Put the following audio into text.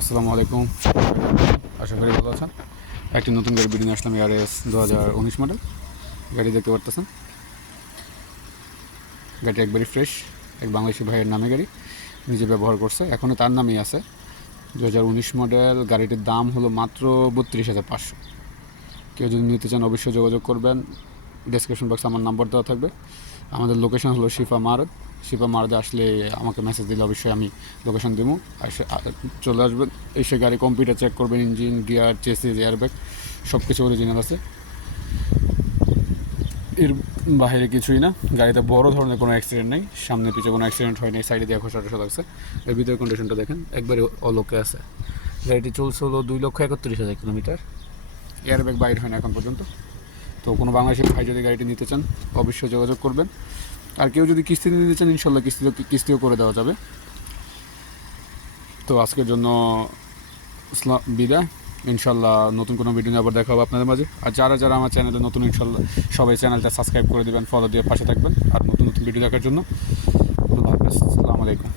আসসালামু আলাইকুম। আশা করি ভালো আছেন। একটি নতুন গাড়ি ভিডিও নিয়ে আসলাম, ARS 2019 মডেল গাড়ি দেখতে পারতেছেন। গাড়িটি একবারই ফ্রেশ, এক বাংলাদেশি ভাইয়ের নামে গাড়ি, নিজে ব্যবহার করছে, এখনও তার নামেই আছে। 2019 মডেল গাড়িটির দাম হলো মাত্র 32,500। কেউ যদি নিতে চান অবশ্যই যোগাযোগ করবেন। ডেসক্রিপশন বক্সে আমার নাম্বার দেওয়া থাকবে। আমাদের লোকেশন হলো শিফা মারদ। শিফা মারদে আসলে আমাকে মেসেজ দিলে অবশ্যই আমি লোকেশন দেবো, চলে আসবেন। এসে গাড়ি কম্পিউটার চেক করবেন, ইঞ্জিন, গিয়ার, চেসিস, এয়ারব্যাগ সব কিছু অরিজিনাল আছে। এর বাইরে কিছুই না। গাড়িতে বড় ধরনের কোনো অ্যাক্সিডেন্ট নেই, সামনে পিছনে কোনো অ্যাক্সিডেন্ট হয়নি, সাইডে দিয়ে খসা টসা লাগছে। এর ভিতরে কন্ডিশনটা দেখেন, একবারে অলোকে আছে। গাড়িটি চলছে হলো 2,31,000 কিলোমিটার। এয়ারব্যাগ বাইর হয় না এখন পর্যন্ত। তো কোনো বাংলাদেশি ভাই যদি গাড়িটি নিতে চান অবশ্যই যোগাযোগ করবেন। আর কেউ যদি কিস্তিতে নিতে চান ইনশাল্লাহ কিস্তিও করে দেওয়া যাবে। তো আজকের জন্য বিদায়। ইনশাল্লাহ নতুন কোনো ভিডিও নিয়ে আবার দেখা হবে আপনাদের মাঝে। আর যারা যারা আমার চ্যানেলে নতুন, ইনশাল্লাহ সবাই চ্যানেলটা সাবস্ক্রাইব করে দেবেন, ফলো দিয়ে পাশে থাকবেন আর নতুন নতুন ভিডিও দেখার জন্য। আল্লাহ হাফেজ, আসসালামু আলাইকুম।